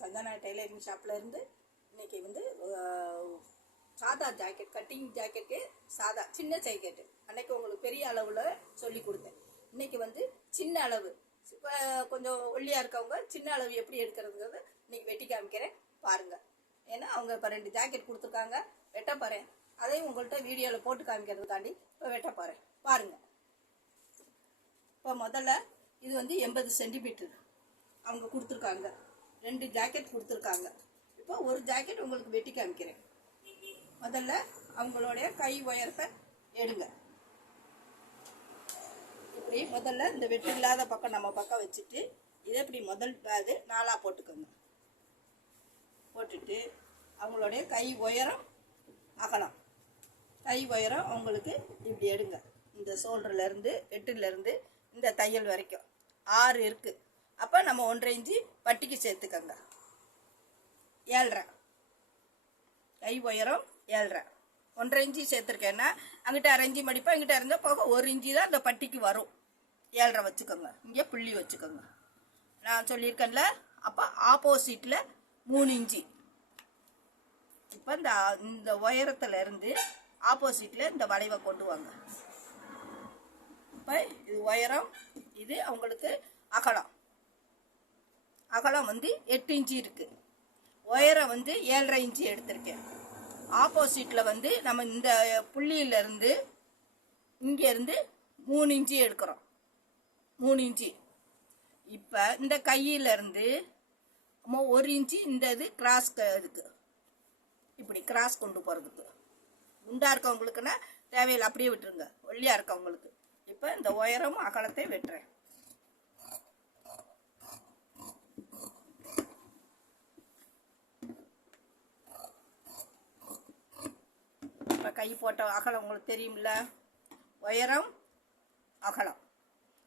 Santhana tailoring ஷாப்பில் இருந்து இன்றைக்கி வந்து சாதா ஜாக்கெட், கட்டிங் ஜாக்கெட்டு, சாதா சின்ன ஜாக்கெட்டு அன்றைக்கி உங்களுக்கு பெரிய அளவில் சொல்லி கொடுத்தேன். இன்றைக்கி வந்து சின்ன அளவு, இப்போ கொஞ்சம் ஒல்லியாக இருக்கவங்க சின்ன அளவு எப்படி எடுக்கிறதுங்கிறது இன்றைக்கி வெட்டி காமிக்கிறேன் பாருங்கள். ஏன்னா அவங்க இப்போ 2 ஜாக்கெட் கொடுத்துருக்காங்க, வெட்ட போகிறேன். அதையும் உங்கள்கிட்ட வீடியோவில் போட்டு காமிக்கிறதுக்காண்டி இப்போ வெட்ட போகிறேன் பாருங்கள். இப்போ முதல்ல இது வந்து 80 சென்டிமீட்டர் அவங்க கொடுத்துருக்காங்க, 2 ஜாக்கெட் கொடுத்துருக்காங்க. இப்போ ஒரு ஜாக்கெட் உங்களுக்கு வெட்டி காமிக்கிறேன். முதல்ல அவங்களுடைய கை உயரத்தை எடுங்க. இப்படி முதல்ல இந்த வெட்டு இல்லாத பக்கம் நம்ம பக்கம் வச்சுட்டு இதை இப்படி முதல் அது 4ஆக போட்டுக்கோங்க. போட்டுட்டு அவங்களுடைய கை உயரம் அகலம், கை உயரம் அவங்களுக்கு இப்படி எடுங்க. இந்த ஷோல்டர்லேருந்து வெட்டுலேருந்து இந்த தையல் வரைக்கும் 6 இருக்குது. அப்போ நம்ம 1.5 இன்ச்சு பட்டிக்கு சேர்த்துக்கோங்க. 7.5 கை உயரம் 7.5, 1.5 இன்ச்சு சேர்த்துருக்கேன்னா அங்கிட்ட 1/2 இன்ச்சு மடிப்பா, இங்கிட்ட இருந்தால் போக 1 இன்ச்சு தான் அந்த பட்டிக்கு வரும். 7.5 வச்சுக்கோங்க. இங்கே புள்ளி வச்சுக்கோங்க. நான் சொல்லியிருக்கேன்ல, அப்போ ஆப்போசிட்டில் 3 இன்ச்சு. இப்போ இந்த உயரத்தில் இருந்து ஆப்போசிட்டில் இந்த வளைவை கொண்டு வாங்க. இப்போ இது உயரம், இது அவங்களுக்கு அகலம். அகலம் வந்து 8 இன்ச்சு இருக்குது, உயரம் வந்து 7.5 இன்ச்சு எடுத்திருக்கேன். ஆப்போசிட்டில் வந்து நம்ம இந்த புள்ளியிலேருந்து இங்கேருந்து 3 இன்ச்சு எடுக்கிறோம், 3 இன்ச்சு. இப்போ இந்த கையிலேருந்து 1 இன்ச்சு இந்த இது கிராஸ் இதுக்கு இப்படி கிராஸ் கொண்டு போகிறதுக்கு. குண்டாக இருக்கவங்களுக்குன்னா தேவையில்லை, அப்படியே விட்டுருங்க. ஒல்லியாக இருக்கவங்களுக்கு இப்போ இந்த உயரமும் அகலத்தை வெட்டுறேன். இப்போ கை போட்ட அகலம் உங்களுக்கு தெரியுமில்ல, உயரம் அகலம்.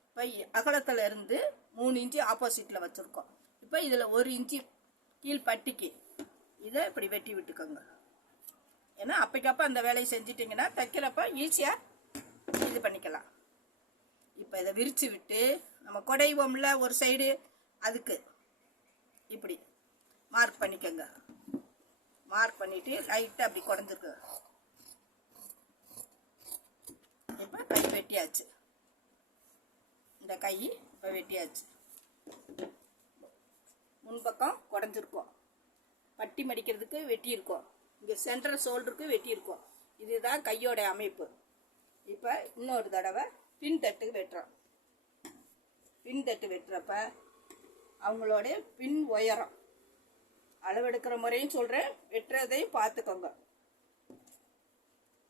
இப்போ அகலத்தில் இருந்து 3 இன்ச்சு ஆப்போசிட்டில் வச்சுருக்கோம். இப்போ இதில் 1 இன்ச்சு கீழ் பட்டிக்கு இதை இப்படி வெட்டி விட்டுக்கோங்க. ஏன்னா அப்பைக்கப்போ அந்த வேலையை செஞ்சிட்டிங்கன்னா தைக்கிறப்ப ஈஸியாக இது பண்ணிக்கலாம். இப்போ இதை விரித்து விட்டு நம்ம குடைவோம்ல ஒரு சைடு, அதுக்கு இப்படி மார்க் பண்ணிக்கோங்க. மார்க் பண்ணிவிட்டு லைட்டாக அப்படி குடஞ்சிருக்கு. இப்போ கை வெட்டியாச்சு. இந்த கை இப்போ வெட்டியாச்சு. முன்பக்கம் குடஞ்சிருக்கோம், பட்டி மடிக்கிறதுக்கு வெட்டியிருக்கோம், இங்கே சென்ட்ரல் ஷோல்டருக்கு வெட்டியிருக்கோம். இதுதான் கையோட அமைப்பு. இப்போ இன்னொரு தடவை பின்தட்டு வெட்டுறோம். பின்தட்டு வெட்டுறப்ப அவங்களோடைய பின் உயரம் அளவெடுக்கிற முறையும் சொல்கிறேன், வெட்டுறதையும் பார்த்துக்கோங்க.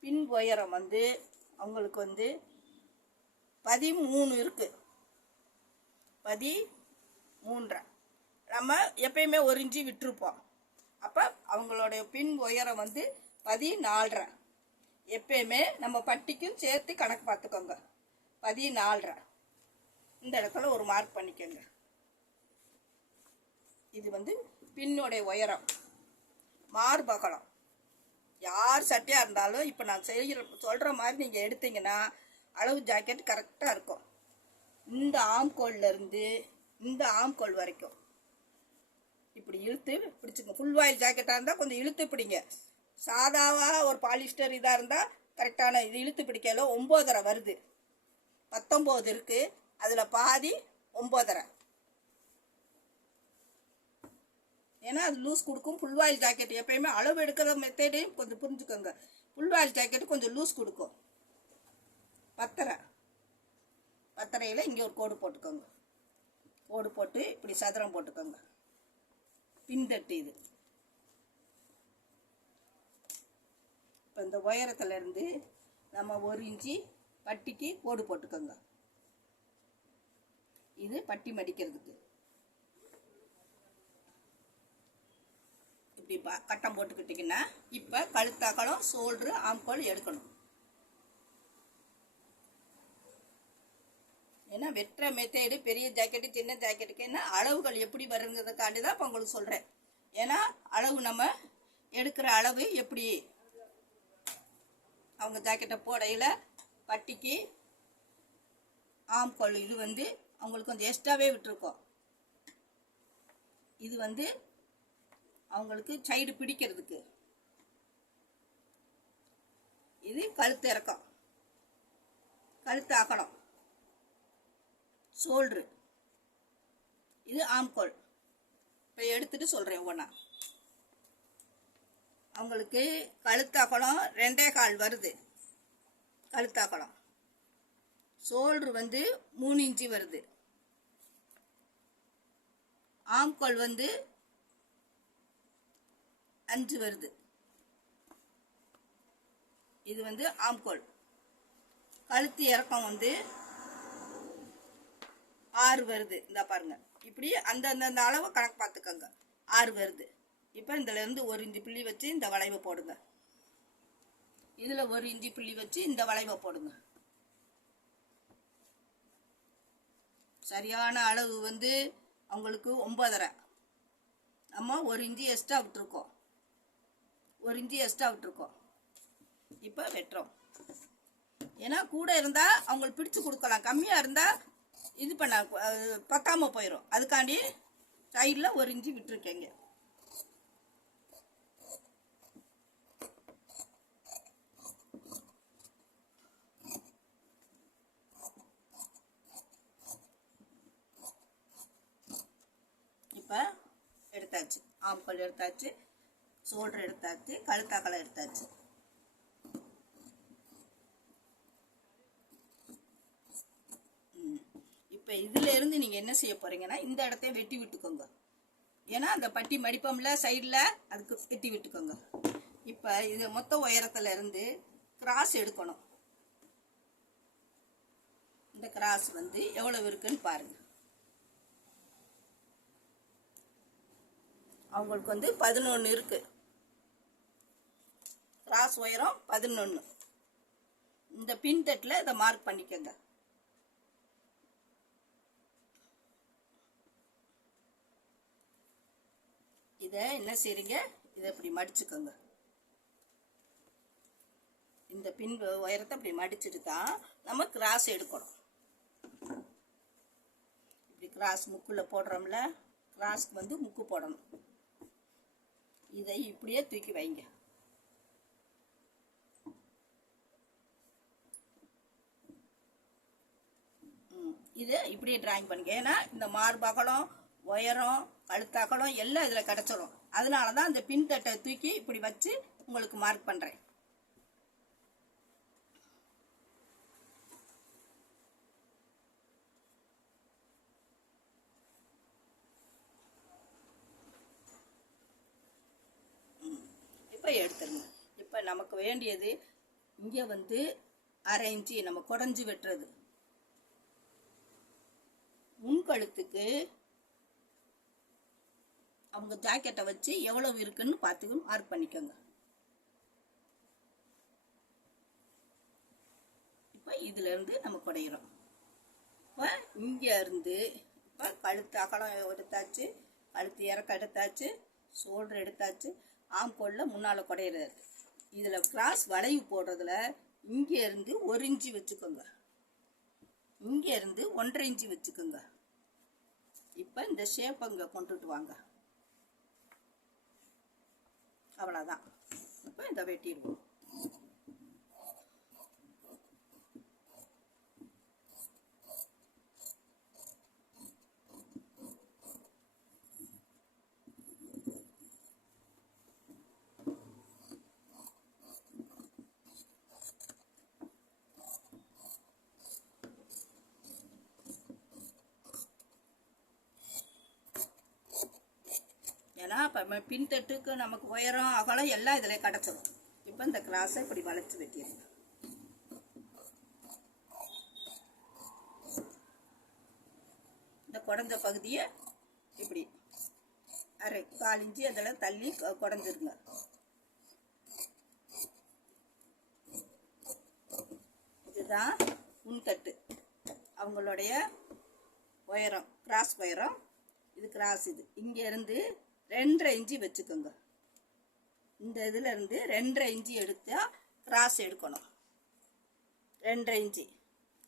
பின் உயரம் வந்து அவங்களுக்கு வந்து 13 இருக்குது, 13.5. நம்ம எப்பயுமே 1 இன்ச்சு விட்டுருப்போம். அப்போ அவங்களுடைய பின் உயரம் வந்து 14.5. எப்பயுமே நம்ம பட்டிக்கும் சேர்த்து கணக்கு பார்த்துக்கோங்க. 14.5 இந்த இடத்துல ஒரு மார்க் பண்ணிக்கோங்க. இது வந்து பின்னுடைய உயரம். மார்பகலம் யார் சட்டையாக இருந்தாலும் இப்போ நான் சொல்கிற மாதிரி நீங்கள் எடுத்தீங்கன்னா அளவு ஜாக்கெட் கரெக்டாக இருக்கும். இந்த ஆம்கோல்லேருந்து இந்த ஆம்கோல் வரைக்கும் இப்படி இழுத்து பிடிச்சிங்க. ஃபுல் வாயில் ஜாக்கெட்டாக இருந்தால் கொஞ்சம் இழுத்து பிடிங்க. சாதாவாக ஒரு பாலிஸ்டர் இதாக இருந்தால் கரெக்டான இது இழுத்து பிடிக்கல. 9.5 வருது, 19 இருக்குது, அதில் பாதி 9.5. ஏன்னா அது லூஸ் கொடுக்கும். ஃபுல் வாயில் ஜாக்கெட் எப்பயுமே அளவு எடுக்கிற மெத்தடையும் கொஞ்சம் புரிஞ்சுக்கோங்க. ஃபுல் வாயில் ஜாக்கெட்டு கொஞ்சம் லூஸ் கொடுக்கும். 10.5, 10.5ல் இங்கே ஒரு கோடு போட்டுக்கோங்க. கோடு போட்டு இப்படி சதுரம் போட்டுக்கோங்க. பின்தட்டு இது. இப்போ இந்த உயரத்துலேருந்து நம்ம 1 இன்ச்சு பட்டிக்கு கோடு போட்டுக்கோங்க. இது பட்டி மடிக்கிறதுக்கு. இப்படி கட்டம் போட்டுக்கிட்டிங்கன்னா இப்போ கழுத்தகலம், ஷோல்டரு, ஆம்கோல் எடுக்கணும். ஏன்னா வெட்டுற மெத்தேடு பெரிய ஜாக்கெட்டு சின்ன ஜாக்கெட்டுக்கு என்ன அளவுகள் எப்படி வருங்கிறதுக்காண்டி தான் இப்போ உங்களுக்கு சொல்கிறேன். ஏன்னா அளவு நம்ம எடுக்கிற அளவு எப்படி அவங்க ஜாக்கெட்டை போடையில் பட்டிக்கு ஆம்கோல் இது வந்து அவங்களுக்கு கொஞ்சம் எக்ஸ்ட்ராவே விட்டுருக்கோம். இது வந்து அவங்களுக்கு சைடு பிடிக்கிறதுக்கு. இது கழுத்து இறக்கம், கழுத்து அகலம், ஷோல்டரு, இது ஆம்கோல். இப்போ எடுத்துட்டு சொல்கிறேன் ஒவ்வொன்றா. அவங்களுக்கு கழுத்து அகலம் 2.25 வருது, கழுத்து அகலம். ஷோல்டர் 3 இன்ச்சு வருது. ஆம்கோல் 5 வருது. இது ஆம்கோல். கழுத்து இறக்கம் 6 வருது. இந்த பாருங்க, இப்படி அந்த அளவு கணக்கு பார்த்துக்கோங்க. 6 வருது. இப்போ இதிலேருந்து 1 இன்ச்சு புள்ளி வச்சு இந்த வளைவை போடுங்க. இதில் 1 இன்ச்சு புள்ளி வச்சு இந்த வளைவை போடுங்க. சரியான அளவு அவங்களுக்கு 9.5. நம்ம 1 இன்ச்சு எக்ஸ்ட்ரா விட்டுருக்கோம், 1 இன்ச்சு எக்ஸ்ட்ரா விட்டுருக்கோம். இப்போ வெட்டுறோம். ஏன்னா கூட இருந்தால் அவங்களுக்கு பிடிச்சு கொடுக்கலாம், கம்மியாக இருந்தால் இது பண்ண பத்தாமல் போயிடும். அதுக்காண்டி சைடில் 1 இன்ச்சு விட்டுருக்கேங்க. இப்போ எடுத்தாச்சு, ஆம்கோல் எடுத்தாச்சு, ஷோல்டர் எடுத்தாச்சு, கழுத்தாக்கலை எடுத்தாச்சு. இப்போ இதில் இருந்து நீங்கள் என்ன செய்ய போகிறீங்கன்னா, இந்த இடத்த வெட்டி விட்டுக்கோங்க. ஏன்னா அந்த பட்டி மடிப்பம்ல சைடில், அதுக்கு வெட்டி விட்டுக்கோங்க. இப்போ இது மொத்த உயரத்தில் இருந்து கிராஸ் எடுக்கணும். இந்த கிராஸ் எவ்வளவு இருக்குன்னு பாருங்கள். அவங்களுக்கு 11 இருக்கு. கிராஸ் உயரம் 11. இந்த பின் தட்டில் இதை மார்க் பண்ணிக்கோங்க. இதை என்ன செய்றீங்க, இதை இப்படி மடிச்சுக்கோங்க. இந்த பின் உயரத்தை இப்படி மடிச்சுட்டு தான் நம்ம கிராஸ் எடுக்கணும். இப்படி கிராஸ் முக்குள்ள போடுறோம்ல, கிராஸ்க்கு முக்கு போடணும். இதை இப்படியே தூக்கி வைங்க. இதை இப்படியே டிராயிங் பண்ணுங்க. ஏன்னா இந்த மார்பகலம், உயரம், கழுத்தகலம் எல்லாம் இதில் கிடச்சிடும். அதனால தான் அந்த பின் தட்டை தூக்கி இப்படி வச்சு உங்களுக்கு மார்க் பண்ணுறேன். இப்போ எடுத்துருங்க. இப்போ நமக்கு வேண்டியது இங்கே 1/2 இன்ச்சு நம்ம குடஞ்சி வெட்டுறது. முன்கழுத்துக்கு அவங்க ஜாக்கெட்டை வச்சு எவ்வளவு இருக்குன்னு பார்த்து மார்க் பண்ணிக்கோங்க. இப்போ இதுலேருந்து நம்ம குடையிறோம். இப்போ இங்கே இருந்து இப்போ கழுத்து அகலம் எடுத்தாச்சு, கழுத்து இறக்கம் எடுத்தாச்சு, ஷோல்டர் எடுத்தாச்சு, ஆம்கோலில் முன்னால் குடையிறது. இதில் கிராஸ் வளைவு போடுறதுல இங்கே இருந்து 1 இன்ச்சு வச்சுக்கோங்க, இங்கே இருந்து 1.5 இன்ச்சு வச்சுக்கோங்க. இப்போ இந்த ஷேப்பை இங்கே கொண்டுட்டு வாங்க. அவ்வளோதான். இப்போ இதை வெட்டிடுவோம். ஏன்னா இப்போ பின்தட்டுக்கு நமக்கு உயரம் அகலம் எல்லாம் இதில் கிடச்சிடும். இப்போ இந்த கிராஸை இப்படி வளைச்சி வெட்டிடுங்க. இந்த குடஞ்ச பகுதியை இப்படி 1/4 இன்ச்சு அதில் தள்ளி குடஞ்சிருங்க. இதுதான் முன்தட்டு, அவங்களுடைய உயரம், கிராஸ் உயரம். இது கிராஸ். இது இங்கே இருந்து 2.5 இன்ச்சு வச்சுக்கோங்க. இந்த இதில் இருந்து 2.5 இன்ச்சு எடுத்தால் கிராஸ் எடுக்கணும். 2.5 இன்ச்சு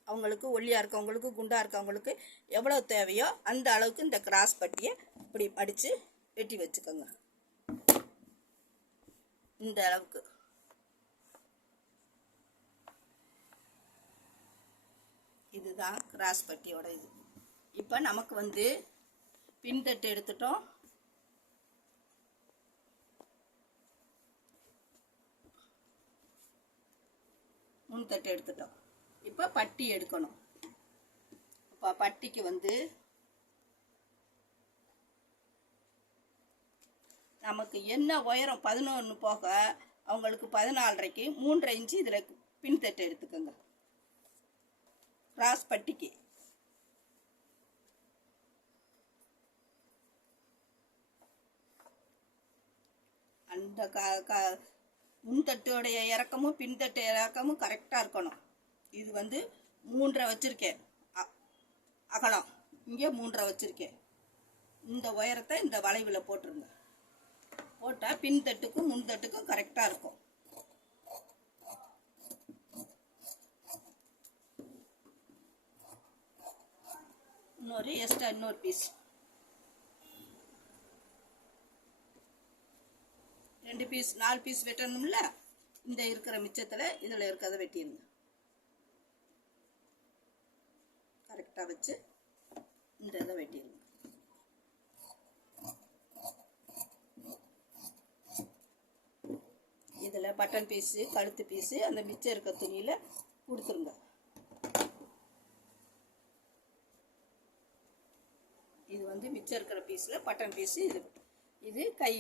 அவங்களுக்கு ஒல்லியாக இருக்கவங்களுக்கு, குண்டாக இருக்கவங்களுக்கு எவ்வளோ தேவையோ அந்த அளவுக்கு இந்த கிராஸ் பட்டியை இப்படி மடித்து வெட்டி வச்சுக்கோங்க. இந்த அளவுக்கு. இதுதான் கிராஸ் பட்டியோட இது. இப்போ நமக்கு வந்து பின்தட்டு எடுத்துட்டோம். முன்தட்டு எடுத்துட்டோம். இப்போ பட்டி எடுக்கணும். இப்போ பட்டிக்கு வந்து நமக்கு என்ன உயரம் 11 போக அவங்களுக்கு 14.5க்கு 3.5 இன்ச்சு இதில் பின்தட்டு எடுத்துக்கோங்க. கிராஸ் பட்டிக்கு அந்த முன்தட்டோடைய இறக்கமும் பின்தட்டு இறக்கமும் கரெக்டாக இருக்கணும். இது வந்து 3.5 வச்சுருக்கேன் அகலம், இங்கே 3.5 வச்சுருக்கேன். இந்த உயரத்தை இந்த வளைவில் போட்டுருங்க. போட்டால் பின்தட்டுக்கும் முன்தட்டுக்கும் கரெக்டாக இருக்கும். இன்னொரு பீஸ் 2 பீஸ் 4 பீஸ் வெட்டணும்ல. இந்த இருக்கிற மிச்சத்தில் இதில் இருக்கிறத வெட்டிடுங்க. கரெக்டாக வச்சு இந்த இதை வெட்டிடுங்க. இதில் பட்டன் பீஸு கழுத்து பீஸு அந்த மிச்சம் இருக்க துணியில் கொடுத்துருங்க. இது வந்து மிச்சம் இருக்கிற பீஸில் பட்டன் பீஸு. இது கை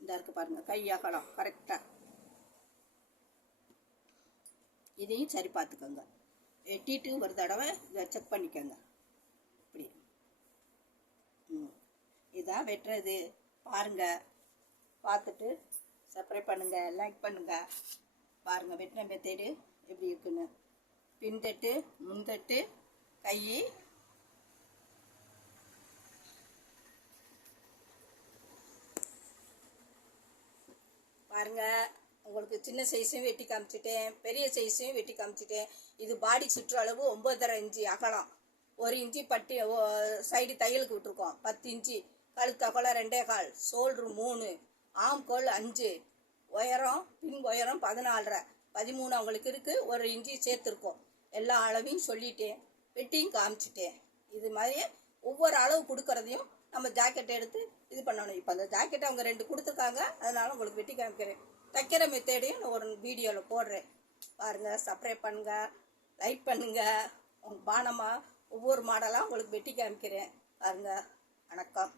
இந்த இருக்கு பாருங்க, கை அகலம் கரெக்டாக. இதையும் சரி பார்த்துக்கோங்க. வெட்டிட்டு ஒரு தடவை இதை செக் பண்ணிக்கோங்க. இப்படி இதான் வெட்டுறது. பாருங்கள், பார்த்துட்டு சப்ஸ்கிரைப் பண்ணுங்கள், லைக் பண்ணுங்கள். பாருங்கள் வெட்டின மெத்தேடு எப்படி இருக்குன்னு. பின்தட்டு முன்தட்டு கை பாருங்க. உங்களுக்கு சின்ன சைஸையும் வெட்டி காமிச்சிட்டேன், பெரிய சைஸையும் வெட்டி காமிச்சிட்டேன். இது பாடி சுற்றளவு 9.5 இன்ச்சு அகலம், 1 இன்ச்சு பட்டி சைடு தையலுக்கு விட்டுருக்கோம். 10 இன்ச்சு கழுத்து அகலம் 2.25, ஷோல்ட்ரு 3, ஆம்கோல் 5, உயரம் பின் உயரம் 14.5, 13 அவங்களுக்கு இருக்குது. 1 இன்ச்சு சேர்த்துருக்கோம். எல்லா அளவையும் சொல்லிட்டேன், வெட்டியும் காமிச்சிட்டேன். இது மாதிரி ஒவ்வொரு அளவு கொடுக்கறதையும் நம்ம ஜாக்கெட் எடுத்து இது பண்ணணும். இப்போ அந்த ஜாக்கெட்டை அவங்க 2 கொடுத்துருக்காங்க, அதனால உங்களுக்கு வெட்டி காமிக்கிறேன். தைக்கிற மெத்தேடையும் நான் ஒரு வீடியோவில் போடுறேன். பாருங்கள், சப்ஸ்கிரைப் பண்ணுங்கள், லைக் பண்ணுங்கள். பானமாக ஒவ்வொரு மாடலாக உங்களுக்கு வெட்டி காமிக்கிறேன். பாருங்கள். வணக்கம்.